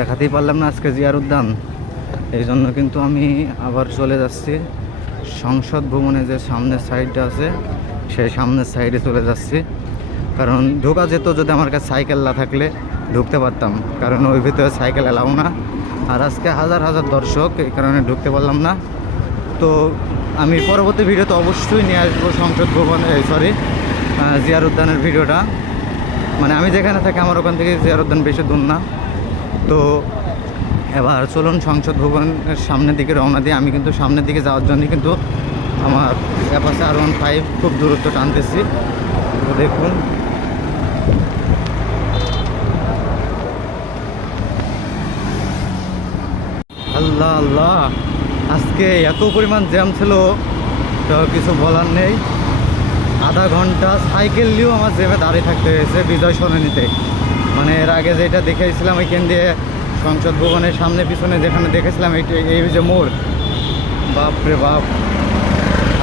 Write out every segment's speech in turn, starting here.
দেখাতেই পারলাম না আজকে জিয়ার উদ্যান, এই জন্য কিন্তু আমি আবার চলে যাচ্ছি সংসদ ভবনে যে সামনের সাইডটা আছে সেই সামনের সাইডে চলে যাচ্ছি। কারণ ঢোকা যেত যদি আমার কাছে সাইকেল না থাকলে ঢুকতে পারতাম, কারণ ওই ভিতরে সাইকেল এলাও না। আর আজকে হাজার হাজার দর্শক, এই কারণে ঢুকতে পারলাম না। তো আমি পরবর্তী ভিডিওতে অবশ্যই নিয়ে আসবো সংসদ ভবনে, সরি জিয়ার উদ্যানের ভিডিওটা। মানে আমি যেখানে থাকি আমার ওখান থেকে জিয়ার উদ্যান বেশি দূর না। তো এবার চলুন সংসদ ভবনের সামনের দিকে রওনা দিয়ে। আমি কিন্তু সামনের দিকে যাওয়ার জন্য কিন্তু আমার অ্যাপাচি R15 খুব দূরত্ব টানতেছি। তো দেখুন আল্লাহ আল্লাহ, আজকে এত পরিমাণ জ্যাম ছিল তো কিছু বলার নেই। আধা ঘন্টা সাইকেল নিয়েও আমার জ্যামে দাঁড়িয়ে থাকতে হয়েছে বিজয় সরণিতে। মানে এর আগে যেটা দেখেছিলাম ওইখান দিয়ে সংসদ ভবনের সামনে পিছনে যেখানে দেখেছিলাম এই যে মোড়, বাপরে বাপ,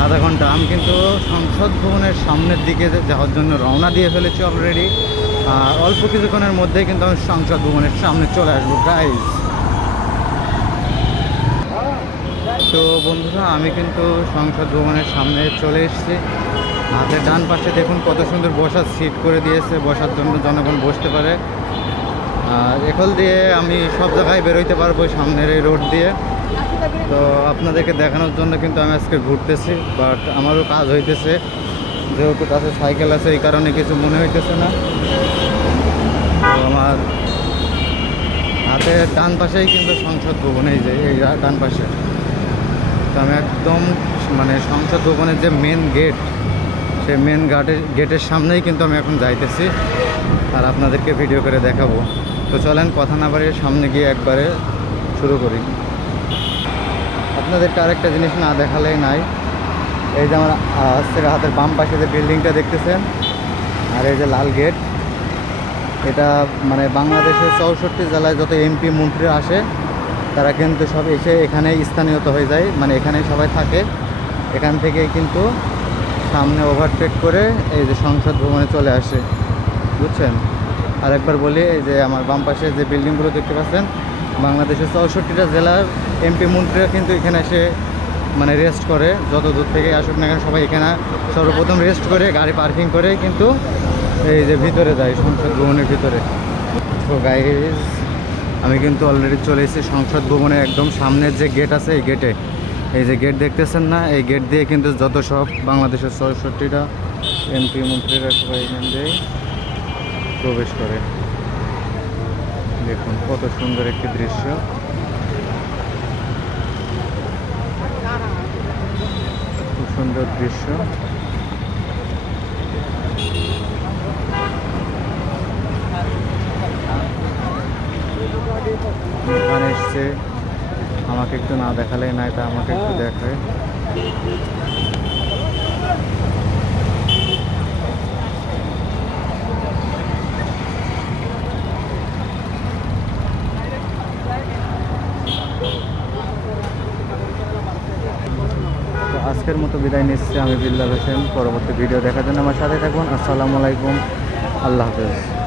আধা ঘন্টা। আমি কিন্তু সংসদ ভবনের সামনের দিকে যাওয়ার জন্য রওনা দিয়ে ফেলেছি অলরেডি। আর অল্প কিছুক্ষণের মধ্যেই কিন্তু আমি সংসদ ভবনের সামনে চলে আসবো গাইজ। তো বন্ধুরা, আমি কিন্তু সংসদ ভবনের সামনে চলে এসেছি। হাতের ডান পাশে দেখুন কত সুন্দর বসার সিট করে দিয়েছে, বসার জন্য জনগণ বসতে পারে। আর এখান দিয়ে আমি সব জায়গায় বেরোইতে পারবো সামনের এই রোড দিয়ে। তো আপনাদেরকে দেখানোর জন্য কিন্তু আমি আজকে ঘুরতেছি, বাট আমারও কাজ হইতেছে, যেহেতু কাছে সাইকেল আছে এই কারণে কিছু মনে হইতেছে না। তো আমার হাতের ডান পাশেই কিন্তু সংসদ ভবন, এই যে এই ডান পাশে। তো আমি একদম মানে সংসদ ভবনের যে মেন গেট, সেই মেন গেটের সামনেই কিন্তু আমি এখন যাইতেছি আর আপনাদেরকে ভিডিও করে দেখাবো। তো চলেন কথা না বাড়িয়ে সামনে গিয়ে একবারে শুরু করি। আপনাদেরকে আরেকটা জিনিস না দেখালেই নাই, এই যে আমার হাতের বাম পাশে যে বিল্ডিংটা দেখতেছেন আর এই যে লাল গেট, এটা মানে বাংলাদেশের 64 জেলায় যত এমপি মন্ত্রী আসে তারা কিন্তু সব এসে এখানে স্থানীয়ত হয়ে যায়, মানে এখানে সবাই থাকে। এখান থেকেই কিন্তু সামনে ওভারটেক করে এই যে সংসদ ভবনে চলে আসে, বুঝছেন। আরেকবার বলি, এই যে আমার বাম পাশে যে বিল্ডিংগুলো দেখতে পাচ্ছেন, বাংলাদেশের 64টা জেলার এমপি মন্ত্রীরা কিন্তু এখানে এসে মানে রেস্ট করে। যত দূর থেকে আসুক না কেন সবাই এখানে সর্বপ্রথম রেস্ট করে গাড়ি পার্কিং করে কিন্তু এই যে ভিতরে যায় সংসদ ভবনের ভিতরে। তো গাইস, আমি কিন্তু অলরেডি চলে এসেছি সংসদ ভবনের একদম সামনের যে গেট আছে এই গেটে। এই যে গেট দেখতেছেন না, এই গেট দিয়ে কিন্তু যত সব বাংলাদেশের 64টা এমপি মন্ত্রীরা সবাই এখান দিয়ে প্রবেশ করে। দেখুন কত সুন্দর একটি দৃশ্য, খুব সুন্দর দৃশ্য। এখানে এসছে, আমাকে একটু না দেখালেই নাই, তা আমাকে একটু দেখায়। তো আজকের মতো বিদায় নিচ্ছি আমি বিল্লাল হোসেন। পরবর্তী ভিডিও দেখার জন্য আমার সাথে থাকুন। আসসালামু আলাইকুম, আল্লাহ হাফেজ।